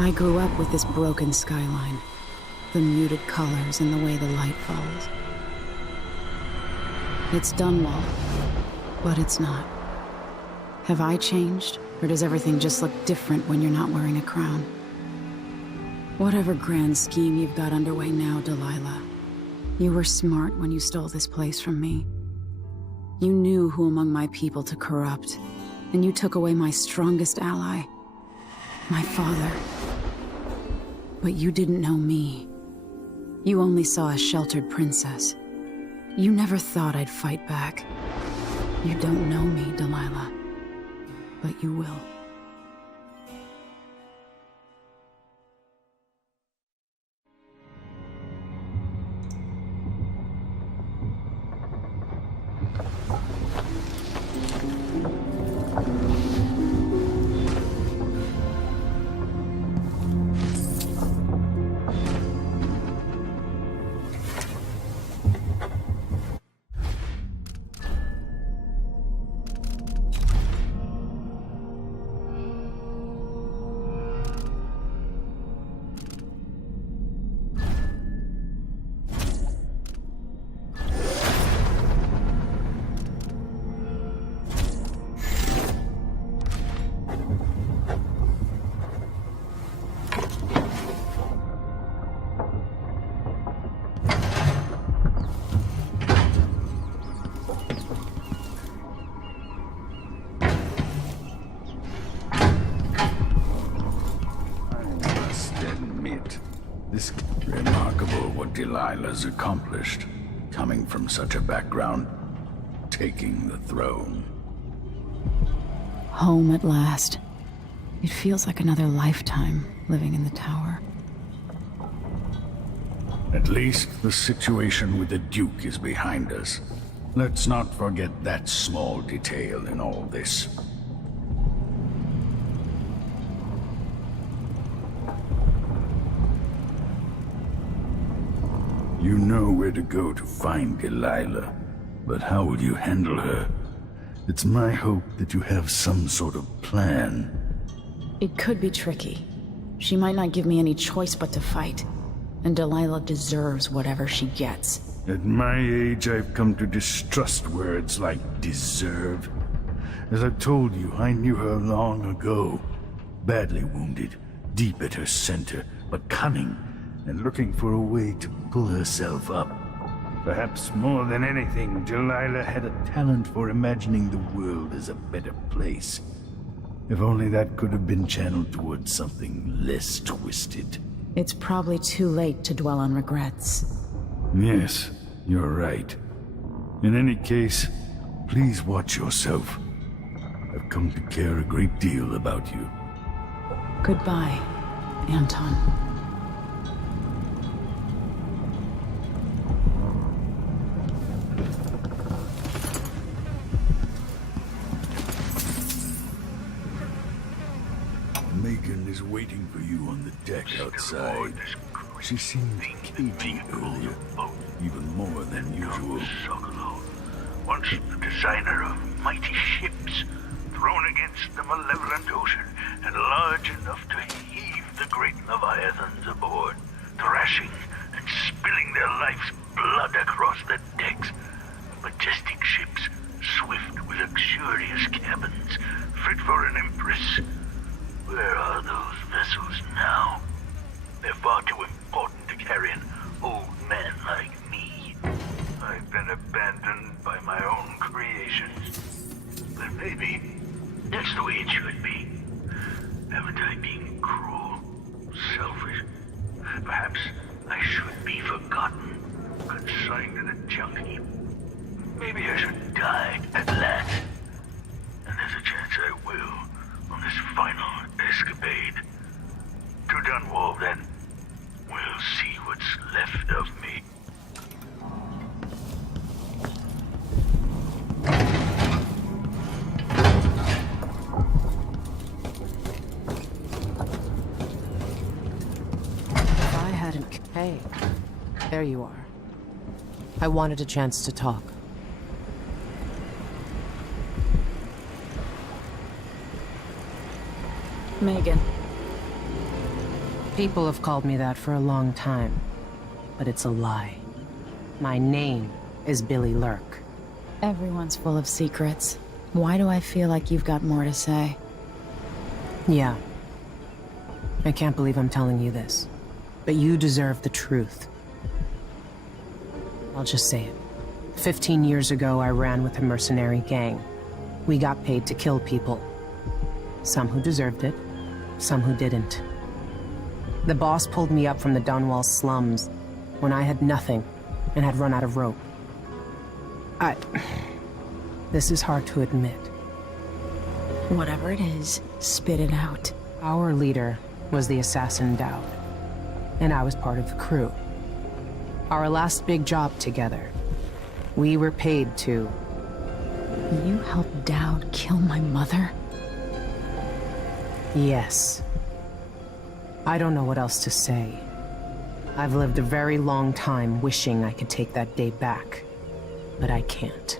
I grew up with this broken skyline. The muted colors and the way the light falls. It's Dunwall, but it's not. Have I changed, or does everything just look different when you're not wearing a crown? Whatever grand scheme you've got underway now, Delilah, you were smart when you stole this place from me. You knew who among my people to corrupt, and you took away my strongest ally, my father. But you didn't know me. You only saw a sheltered princess. You never thought I'd fight back. You don't know me, Delilah, but you will. It's remarkable what Delilah's accomplished, coming from such a background, taking the throne. Home at last. It feels like another lifetime living in the tower. At least the situation with the Duke is behind us. Let's not forget that small detail in all this. You know where to go to find Delilah, but how will you handle her? It's my hope that you have some sort of plan. It could be tricky. She might not give me any choice but to fight. And Delilah deserves whatever she gets. At my age, I've come to distrust words like deserve. As I told you, I knew her long ago. Badly wounded, deep at her center, but cunning, and looking for a way to pull herself up. Perhaps more than anything, Delilah had a talent for imagining the world as a better place. If only that could have been channeled towards something less twisted. It's probably too late to dwell on regrets. Yes, you're right. In any case, please watch yourself. I've come to care a great deal about you. Goodbye, Anton. Megan is waiting for you on the deck outside. She seemed cagey earlier, even more than usual. Once the designer of mighty ships, thrown against the malevolent ocean, and large enough to heave the great leviathans aboard, thrashing and spilling their life's blood across the decks. Majestic ships, swift with luxurious cabins, fit for an Empress. Where are those vessels now? They're far too important to carry an old man like me. I've been abandoned by my own creations. But maybe that's the way it should be. Haven't I been cruel, selfish? Perhaps I should be forgotten, consigned to the junk heap. Maybe I should die at last. And there's a chance I will on this final escapade. To Dunwall, then. We'll see what's left of me. If I hadn't... Hey, there you are. I wanted a chance to talk. Megan. People have called me that for a long time, but it's a lie. My name is Billie Lurk. Everyone's full of secrets. Why do I feel like you've got more to say? Yeah. I can't believe I'm telling you this, but you deserve the truth. I'll just say it. 15 years ago, I ran with a mercenary gang. We got paid to kill people. Some who deserved it, some who didn't. The boss pulled me up from the Dunwall slums when I had nothing and had run out of rope. This is hard to admit. Whatever it is, spit it out. Our leader was the assassin Daud, and I was part of the crew. Our last big job together, we were paid to... You helped Daud kill my mother? Yes. I don't know what else to say. I've lived a very long time wishing I could take that day back, but I can't.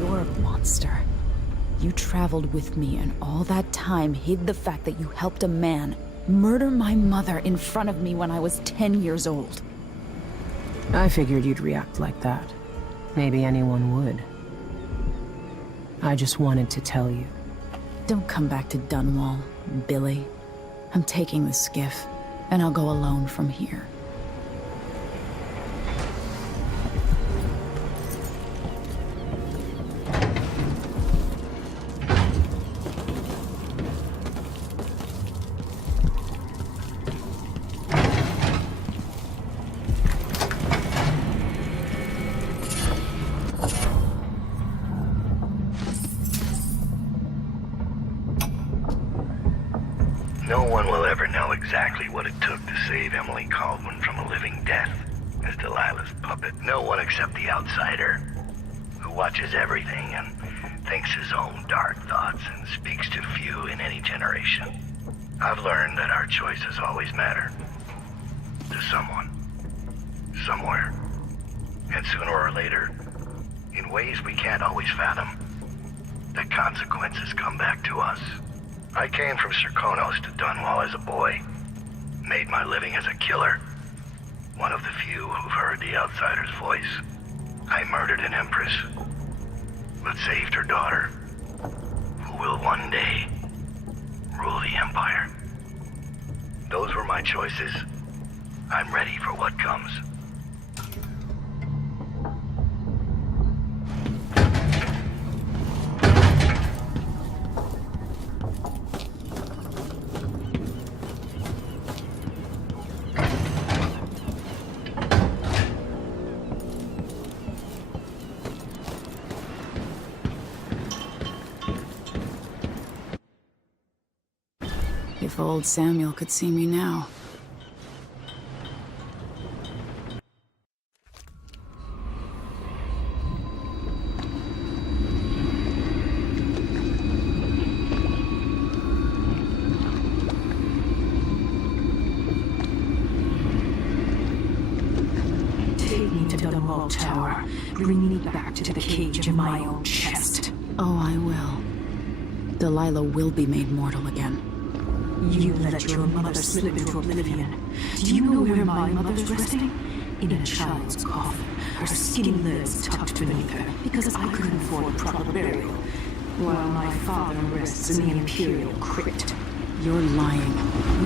You're a monster. You traveled with me and all that time hid the fact that you helped a man murder my mother in front of me when I was 10 years old. I figured you'd react like that. Maybe anyone would. I just wanted to tell you. Don't come back to Dunwall, Billie. I'm taking the skiff, and I'll go alone from here. No one will ever know exactly what it took to save Emily Caldwin from a living death as Delilah's puppet. No one except the outsider, who watches everything and thinks his own dark thoughts and speaks to few in any generation. I've learned that our choices always matter. To someone. Somewhere. And sooner or later, in ways we can't always fathom, the consequences come back to us. I came from Serkonos to Dunwall as a boy. Made my living as a killer. One of the few who've heard the outsider's voice. I murdered an Empress, but saved her daughter, who will one day rule the Empire. Those were my choices. I'm ready for what comes. If old Samuel could see me now. Take me to Dunwall Tower. Bring me back to the cage in my own chest. Oh, I will. Delilah will be made mortal again. You let your mother slip into oblivion. Do you know where my mother's resting? In a child's coffin, her skinny legs tucked beneath her, because I couldn't afford proper burial, while my father rests in the Imperial crypt. You're lying.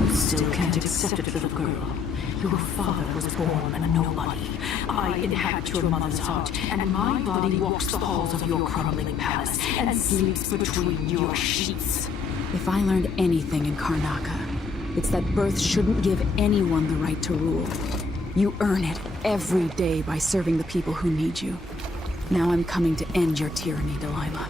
You still can't accept it, little girl. Your father was born a nobody. I inhabit your mother's heart, and my body walks the halls of your crumbling palace and sleeps between your sheets. If I learned anything in Karnaca, it's that birth shouldn't give anyone the right to rule. You earn it every day by serving the people who need you. Now I'm coming to end your tyranny, Delilah.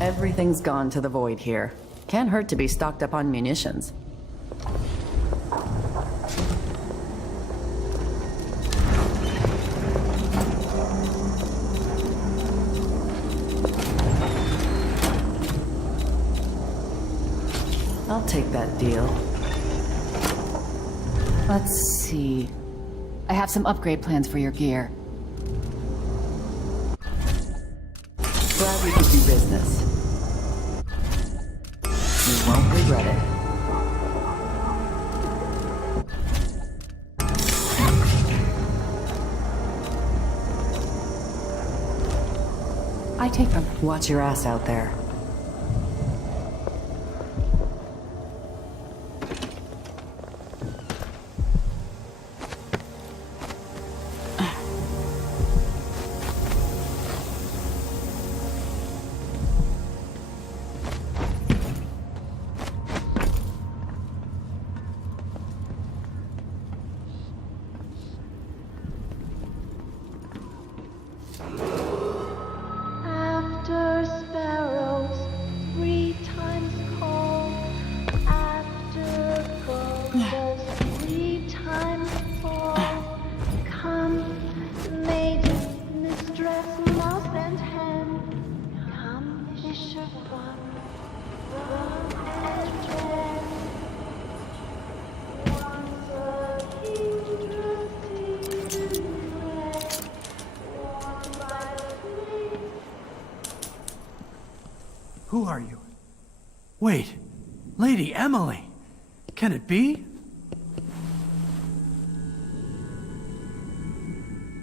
Everything's gone to the void here. Can't hurt to be stocked up on munitions. I'll take that deal. Let's see. I have some upgrade plans for your gear. Glad we could do business. You won't regret it. I take them. Watch your ass out there. After sparrows 3 times call, after gold 3 times fall, come, maiden, mistress, mouse and hen, come, bishop one, rum and dread. Once a king dressed in red, worn by the flames. Who are you? Wait, Lady Emily! Can it be?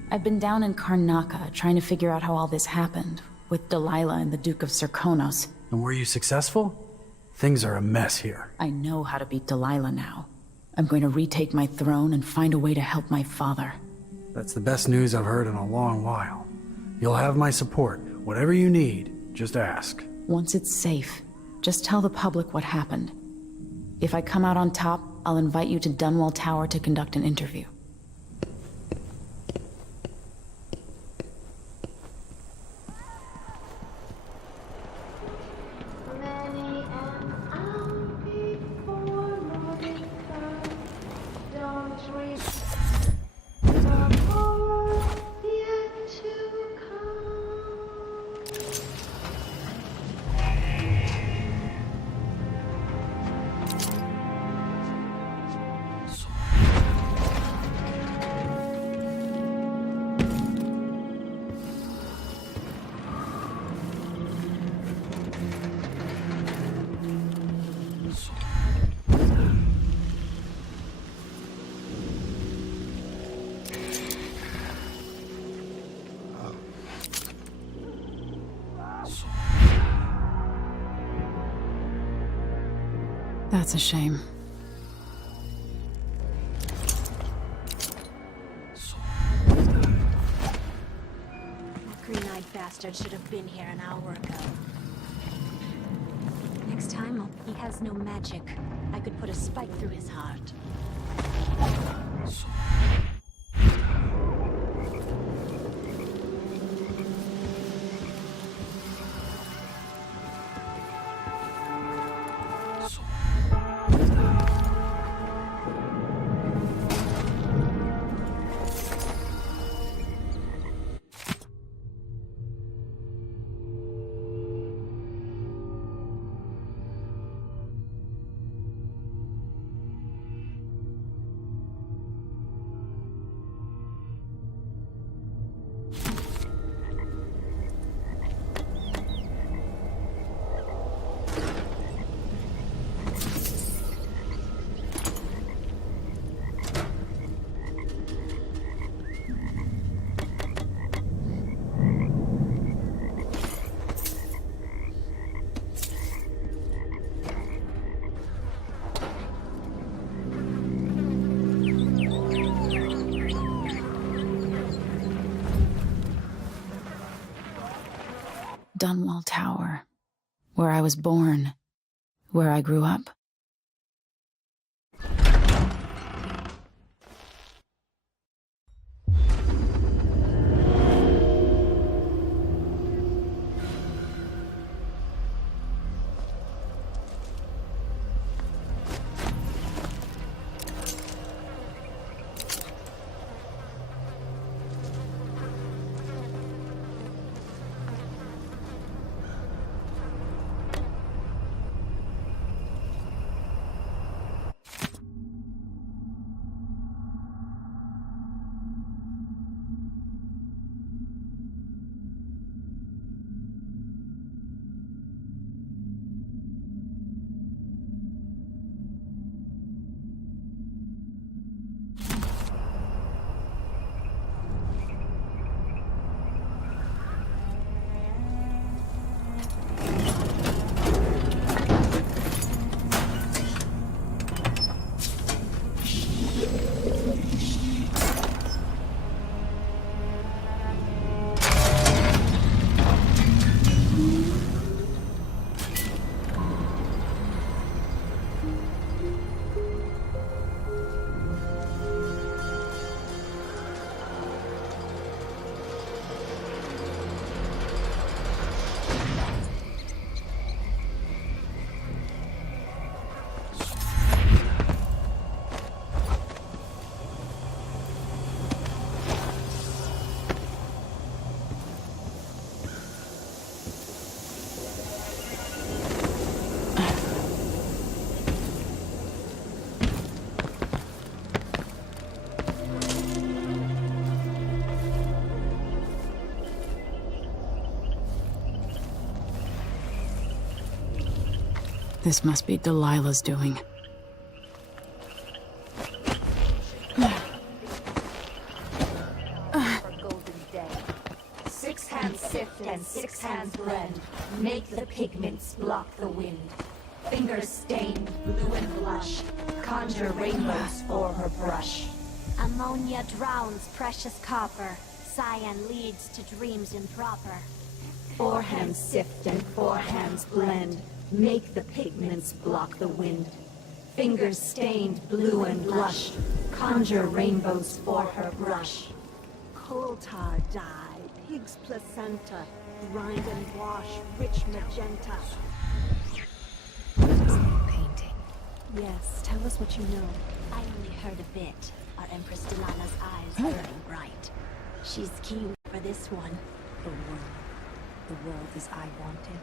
I've been down in Karnaca trying to figure out how all this happened, with Delilah and the Duke of Serkonos. And were you successful? Things are a mess here. I know how to beat Delilah now. I'm going to retake my throne and find a way to help my father. That's the best news I've heard in a long while. You'll have my support. Whatever you need, just ask. Once it's safe, just tell the public what happened. If I come out on top, I'll invite you to Dunwall Tower to conduct an interview. Many an hour before morning comes, don't reach the horror yet to come. That's a shame. That green-eyed bastard should have been here an hour ago. Next time, he has no magic. I could put a spike through his heart. Dunwall Tower, where I was born, where I grew up. This must be Delilah's doing. Six hands sift and six hands blend. Make the pigments block the wind. Fingers stained blue and blush. Conjure rainbows for her brush. Ammonia drowns precious copper. Cyan leads to dreams improper. Four hands sift and four hands blend. Make the pigments block the wind. Fingers stained blue and blush. Conjure rainbows for her brush. Coal tar dye, pig's placenta. Grind and wash, rich magenta. Painting. Yes, tell us what you know. I only heard a bit. Our Empress Delilah's eyes burning bright. She's keen for this one. The world. The world as I wanted.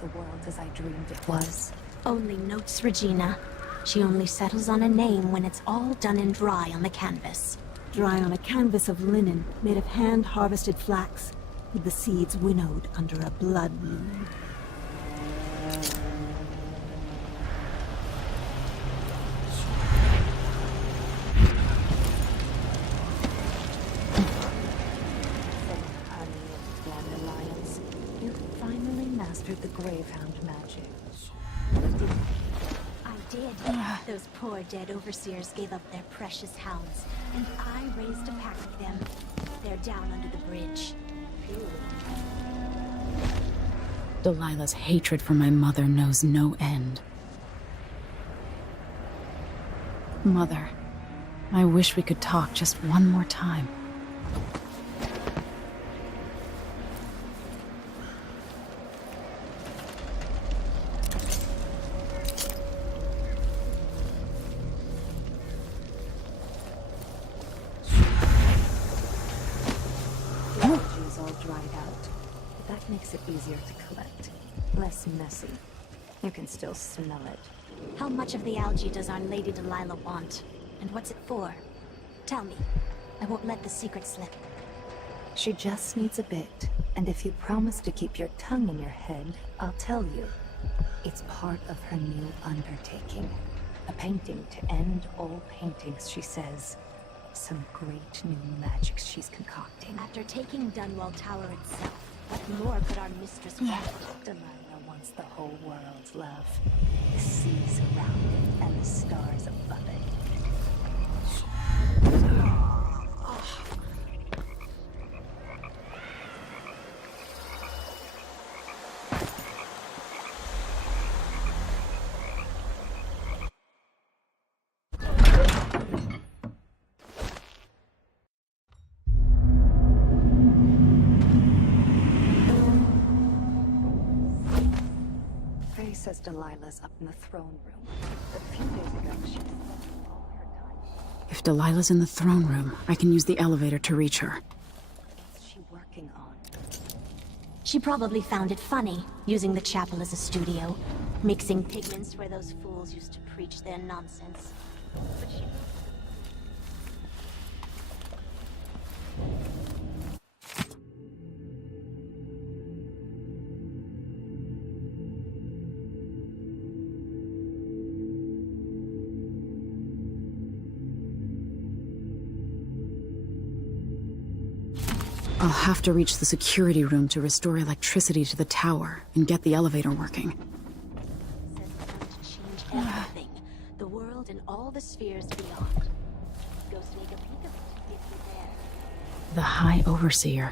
The world as I dreamed it was. Only notes, Regina. She only settles on a name when it's all done and dry on the canvas. Dry on a canvas of linen made of hand-harvested flax, with the seeds winnowed under a blood moon. You finally mastered the Gravehound magic. I did. Those poor dead overseers gave up their precious hounds, and I raised a pack of them. They're down under the bridge. Delilah's hatred for my mother knows no end. Mother, I wish we could talk just one more time. Makes it easier to collect. Less messy. You can still smell it. How much of the algae does Our Lady Delilah want? And what's it for? Tell me. I won't let the secret slip. She just needs a bit. And if you promise to keep your tongue in your head, I'll tell you. It's part of her new undertaking. A painting to end all paintings, she says. Some great new magic she's concocting. After taking Dunwall Tower itself, what more could our mistress want? Delilah wants the whole world's love. The seas around it and the stars above it. Says Delilah's up in the throne room. A few days ago, she spent all her time. If Delilah's in the throne room, I can use the elevator to reach her. What's she working on? She probably found it funny, using the chapel as a studio, mixing pigments where those fools used to preach their nonsense. But she... I'll have to reach the security room to restore electricity to the tower and get the elevator working. Says it's going to change everything. The world and all the spheres beyond. Go sneak a peek of it if you're there. The High Overseer.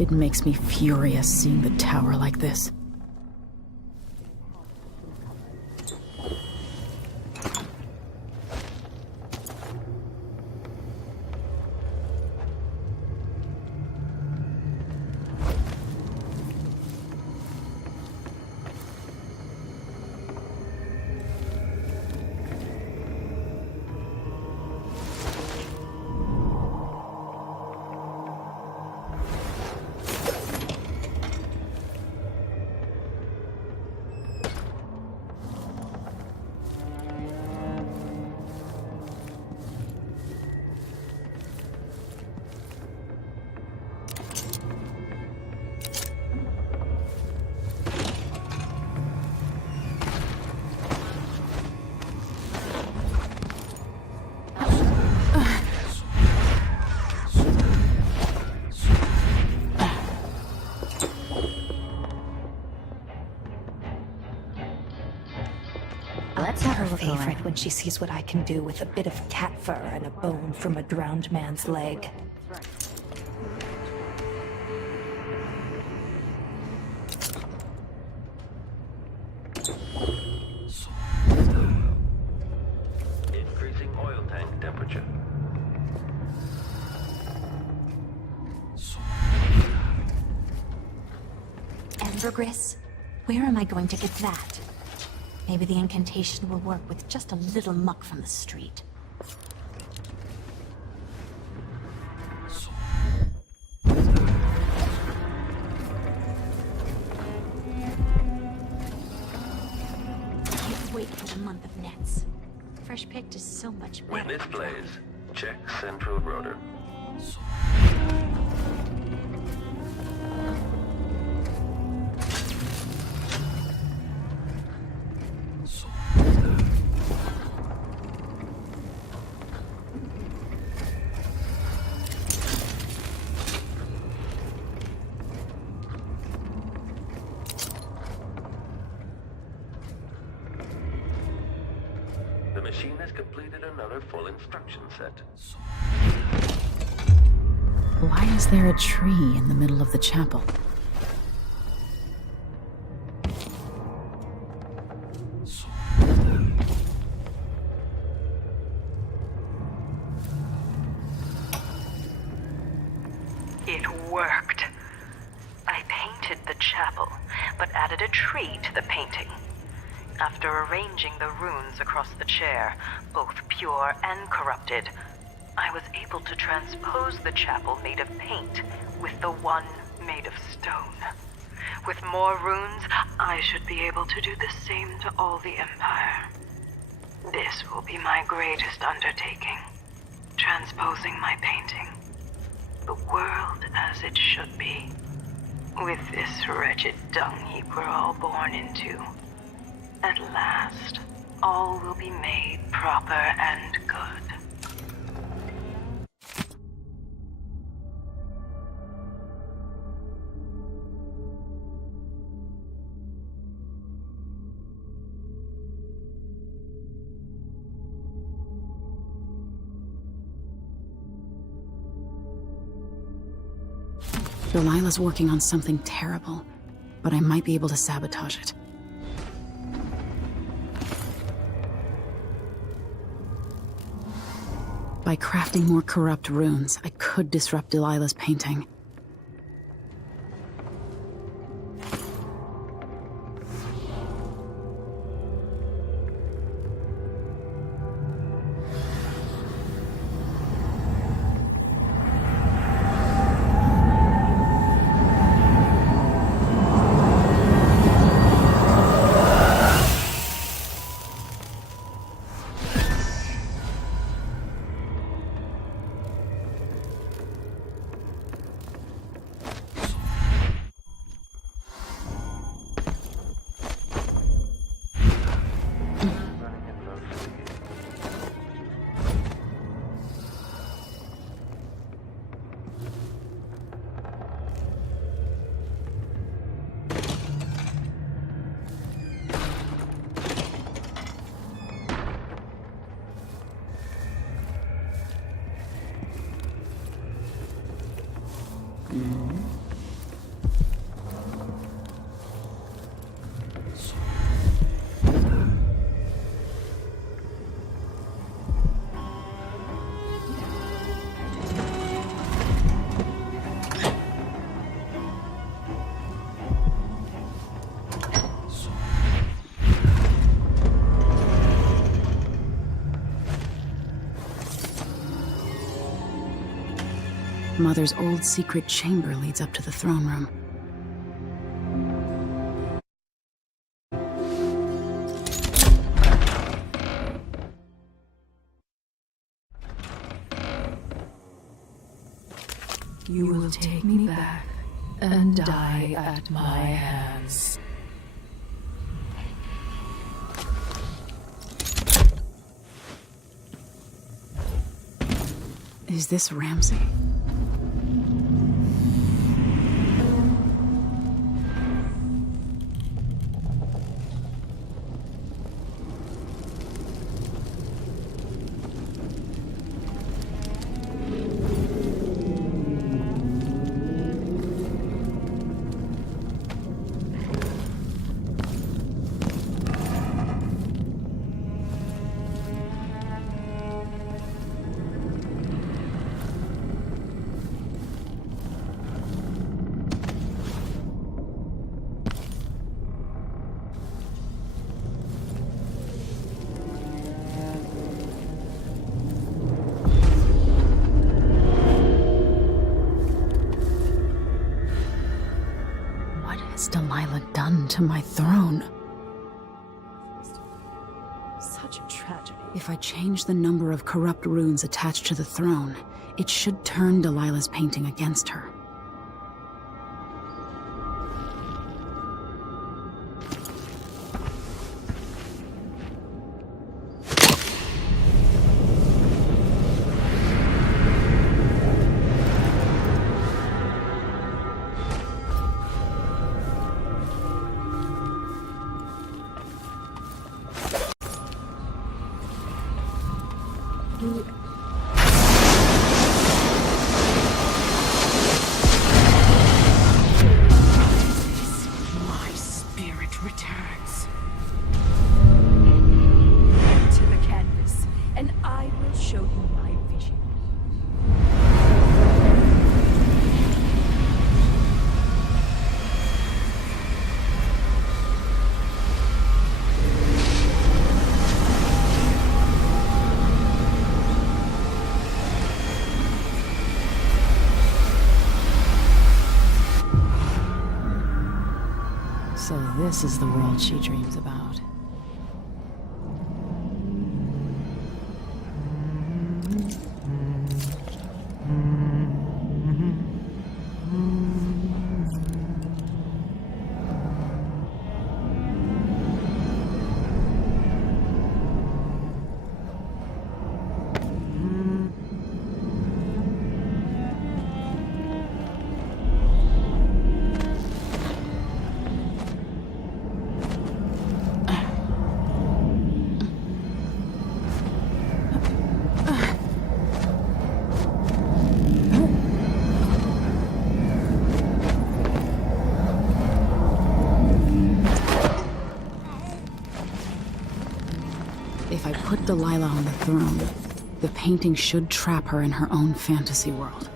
It makes me furious seeing the tower like this. Let's have her favorite when she sees what I can do with a bit of cat fur and a bone from a drowned man's leg. Increasing oil tank temperature. Ambergris? Where am I going to get that? Maybe the incantation will work with just a little muck from the street. than a month of nets. Fresh picked is so much better. When this plays, check central rotor. The machine has completed another full instruction set. Why is there a tree in the middle of the chapel? It worked. I painted the chapel, but added a tree to the painting. After arranging the runes across the chair, both pure and corrupted, I was able to transpose the chapel made of paint with the one made of stone. With more runes, I should be able to do the same to all the Empire. This will be my greatest undertaking, transposing my painting. The world as it should be, with this wretched dung heap we're all born into. At last, all will be made proper and good. Delilah's working on something terrible, but I might be able to sabotage it. By crafting more corrupt runes, I could disrupt Delilah's painting. Mother's old secret chamber leads up to the throne room. You will take me back and die at my hands. Is this Ramsay? What has Delilah done to my throne? tragedy. If I change the number of corrupt runes attached to the throne, it should turn Delilah's painting against her. My spirit returns. To the canvas, and I will show you my vision. So this is the world she dreams about. If I put Delilah on the throne, the painting should trap her in her own fantasy world.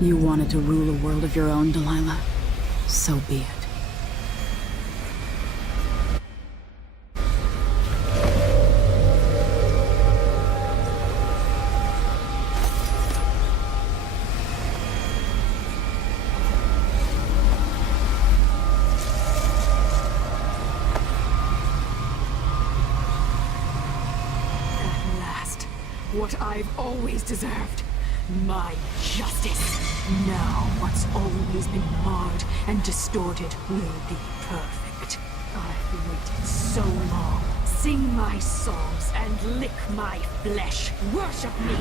You wanted to rule a world of your own, Delilah. So be it. At last, what I've always deserved. My justice. Now what's always been marred and distorted will be perfect. I've waited so long. Sing my songs and lick my flesh. Worship me.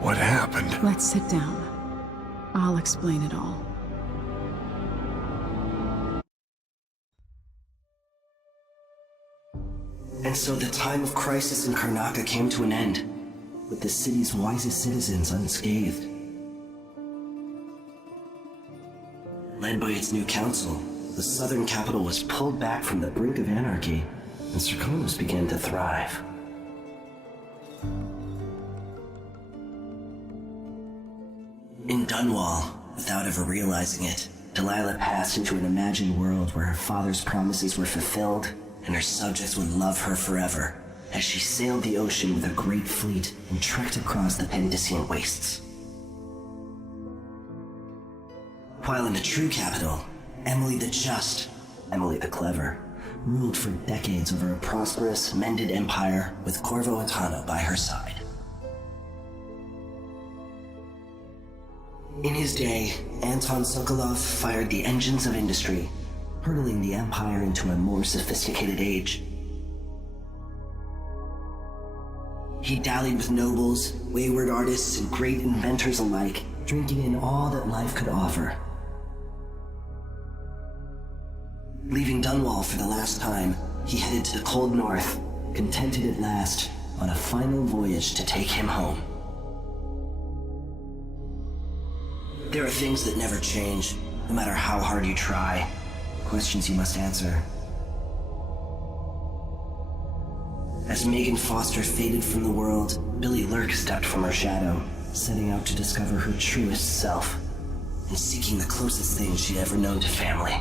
What happened? Let's sit down. I'll explain it all. And so the time of crisis in Karnaca came to an end, with the city's wisest citizens unscathed. Led by its new council, the southern capital was pulled back from the brink of anarchy, and Serkonos began to thrive. In Dunwall, without ever realizing it, Delilah passed into an imagined world where her father's promises were fulfilled and her subjects would love her forever as she sailed the ocean with a great fleet and trekked across the Pendician wastes. While in the true capital, Emily the Just, Emily the Clever, ruled for decades over a prosperous, mended empire with Corvo Atano by her side. In his day, Anton Sokolov fired the engines of industry, hurtling the empire into a more sophisticated age. He dallied with nobles, wayward artists, and great inventors alike, drinking in all that life could offer. Leaving Dunwall for the last time, he headed to the cold north, contented at last, on a final voyage to take him home. There are things that never change, no matter how hard you try. Questions you must answer. As Megan Foster faded from the world, Billie Lurk stepped from her shadow, setting out to discover her truest self, and seeking the closest thing she'd ever known to family.